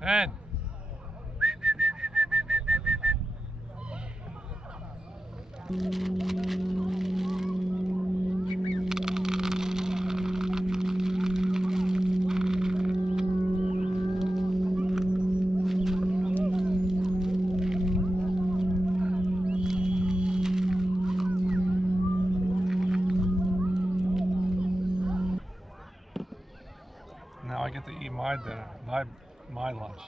And now I get to eat my dinner, my lunch.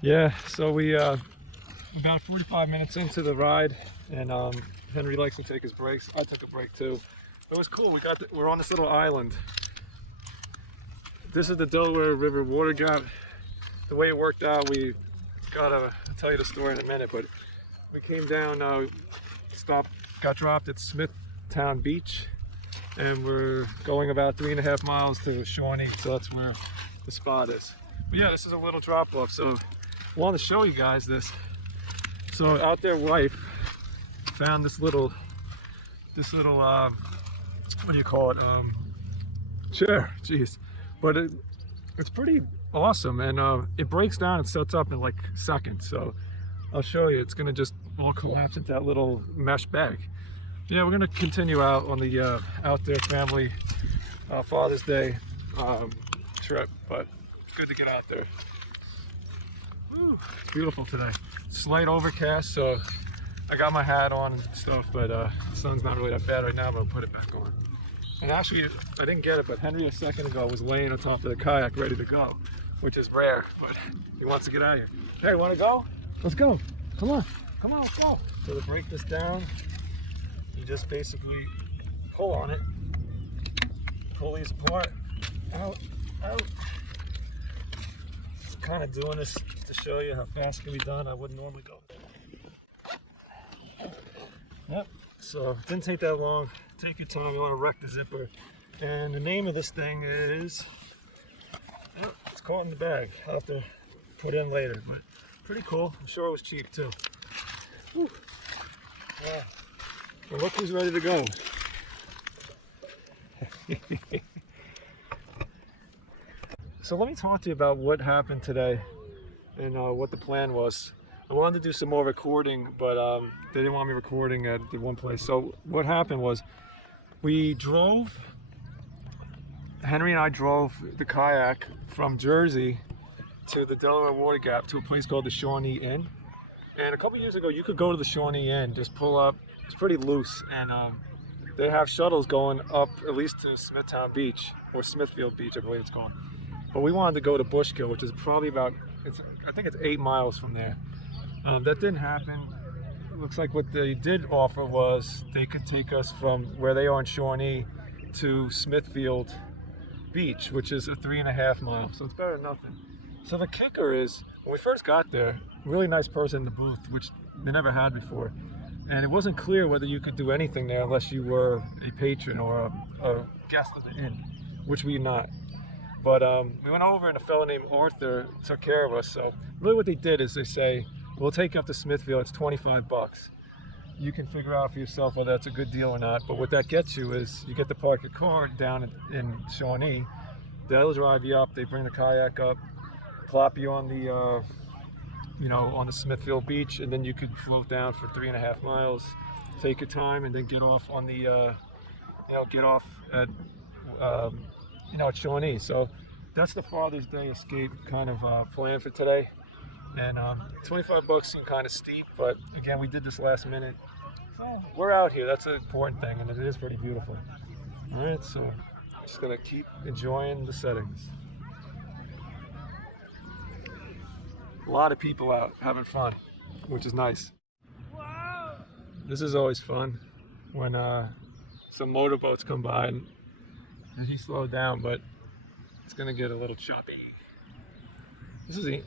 Yeah, so we about 45 minutes into the ride, and Henry likes to take his breaks. I took a break too. It was cool. We're on this little island. This is the Delaware River water gap. The way it worked out, I'll tell you the story in a minute, but we came down, got dropped at Smithfield Beach, and we're going about 3.5 miles to Shawnee, so that's where the spot is. But yeah, this is a little drop off, so I wanted to show you guys this. So out there, wife found this little what do you call it? Chair. Jeez, but it's pretty awesome, and it breaks down and sets up in like seconds. So I'll show you. It's gonna just all collapse into that little mesh bag. Yeah, we're gonna continue out on the out there family Father's Day trip, but it's good to get out there. Woo, beautiful today. Slight overcast, so I got my hat on and stuff, but the sun's not really that bad right now. I'm gonna put it back on. And actually, I didn't get it, but Henry a second ago was laying on top of the kayak ready to go, which is rare, but he wants to get out of here. Hey, wanna go? Let's go. Come on, let's go. So to break this down, you just basically pull on it, pull these apart, out. Kind of doing this to show you how fast it can be done. I wouldn't normally go. Yep, so it didn't take that long. Take your time. You want to wreck the zipper. And the name of this thing is, yep, it's caught in the bag. I'll have to put in later, but pretty cool. I'm sure it was cheap too. Whew. Yeah. Well, look who's ready to go. So let me talk to you about what happened today and what the plan was. I wanted to do some more recording, but they didn't want me recording at the one place. So what happened was Henry and I drove the kayak from Jersey to the Delaware Water Gap to a place called the Shawnee Inn. And a couple years ago, you could go to the Shawnee Inn, just pull up. It's pretty loose, and they have shuttles going up at least to Smithfield Beach, or Smithfield Beach, I believe it's called. But we wanted to go to Bushkill, which is probably about, I think it's 8 miles from there. That didn't happen. It looks like what they did offer was they could take us from where they are in Shawnee to Smithfield Beach, which is a 3.5 miles, so it's better than nothing. So the kicker is, when we first got there, really nice person in the booth, which they never had before. And it wasn't clear whether you could do anything there unless you were a patron or a guest of the inn, which we're not. But we went over, and a fellow named Arthur took care of us. So really what they did is they say, we'll take you up to Smithfield, it's 25 bucks. You can figure out for yourself whether that's a good deal or not. But what that gets you is you get to park your car down in Shawnee. They'll drive you up, they bring the kayak up, plop you on the, on the Smithfield Beach, and then you could float down for 3.5 miles, take your time, and then get off on the, get off at, at Shawnee. So that's the Father's Day escape kind of plan for today. And 25 bucks seemed kind of steep, but again, we did this last minute. So we're out here, that's an important thing, and it is pretty beautiful. All right, so I'm just gonna keep enjoying the settings. A lot of people out having fun, which is nice. This is always fun when some motorboats come by, and he slowed down, but it's gonna get a little choppy. This is it.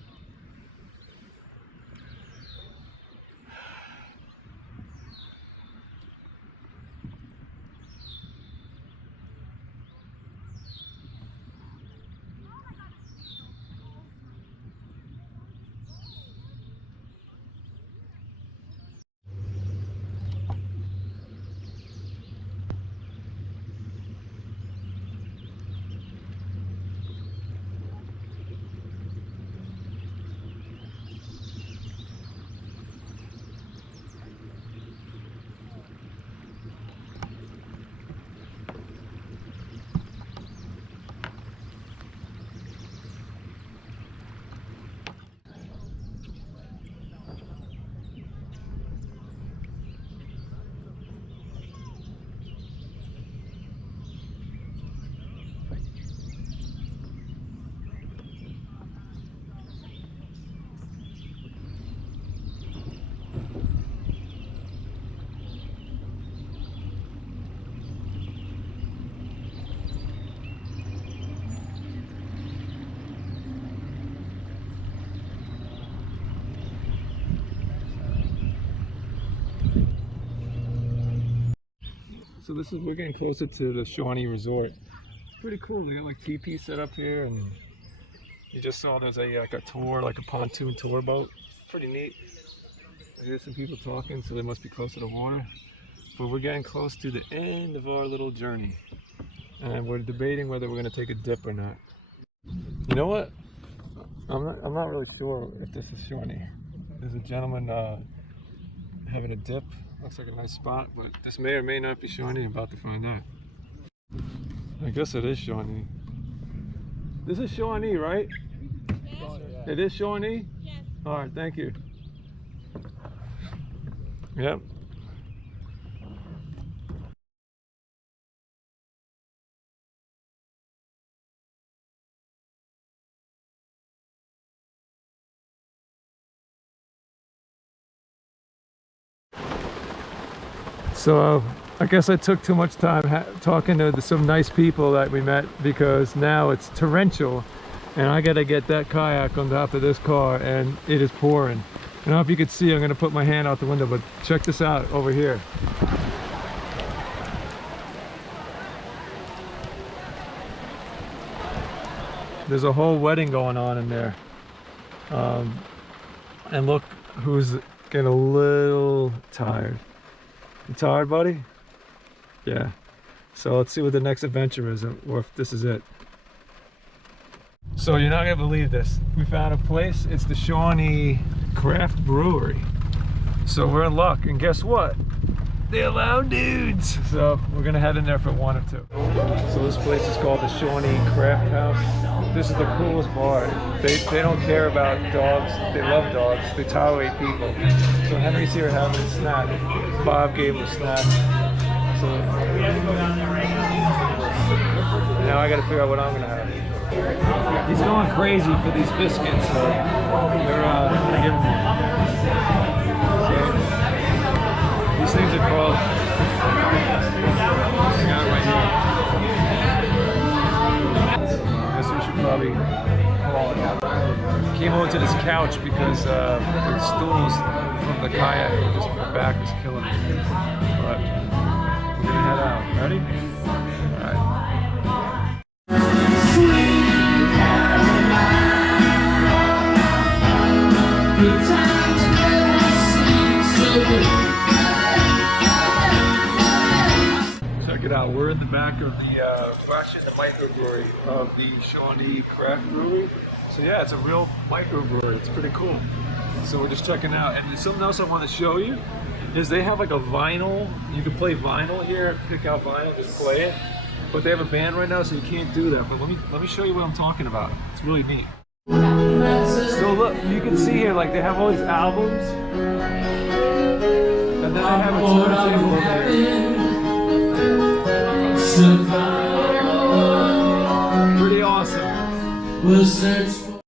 So we're getting closer to the Shawnee Resort. Pretty cool. They got like teepees set up here, and you just saw there's like a tour, like a pontoon tour boat. Pretty neat. I hear some people talking, so they must be close to the water. But we're getting close to the end of our little journey, and we're debating whether we're going to take a dip or not. You know what? I'm not really sure if this is Shawnee. There's a gentleman having a dip. Looks like a nice spot, but this may or may not be Shawnee. I'm about to find out. I guess it is Shawnee. This is Shawnee, right? Yes. It is Shawnee? Yes. All right, thank you. Yep. So I guess I took too much time talking to some nice people that we met, because now it's torrential and I gotta get that kayak on top of this car and it is pouring. I don't know if you could see, I'm gonna put my hand out the window, but check this out over here. There's a whole wedding going on in there. And look who's getting a little tired. You tired, buddy? Yeah. So let's see what the next adventure is, or if this is it. So you're not gonna believe this. We found a place. It's the Shawnee Craft Brewery. So we're in luck, and guess what? They allow dudes. So we're gonna head in there for one or two. So this place is called the Shawnee Craft House. This is the coolest bar. They don't care about dogs. They love dogs. They tolerate people. So Henry's here having a snack. Bob gave him a snack. So now I got to figure out what I'm gonna have. He's going crazy for these biscuits. So they're gonna give him. So these things are called. I got it right here. I guess we should probably call it out. Came over to this couch because the stools from the kayak, just the back was killing me. But we're gonna head out. Ready? All right. Check it out. We're in the back of we're actually in the microbrewery of the Shawnee Craft Brewery. So yeah, it's a real microbrewery. It's pretty cool. So we're just checking out. And something else I want to show you is they have like a vinyl. You can play vinyl here, pick out vinyl, just play it. But they have a band right now, so you can't do that. But let me show you what I'm talking about. It's really neat. So look, you can see here, like they have all these albums, and then they have a turntable over here. Pretty awesome.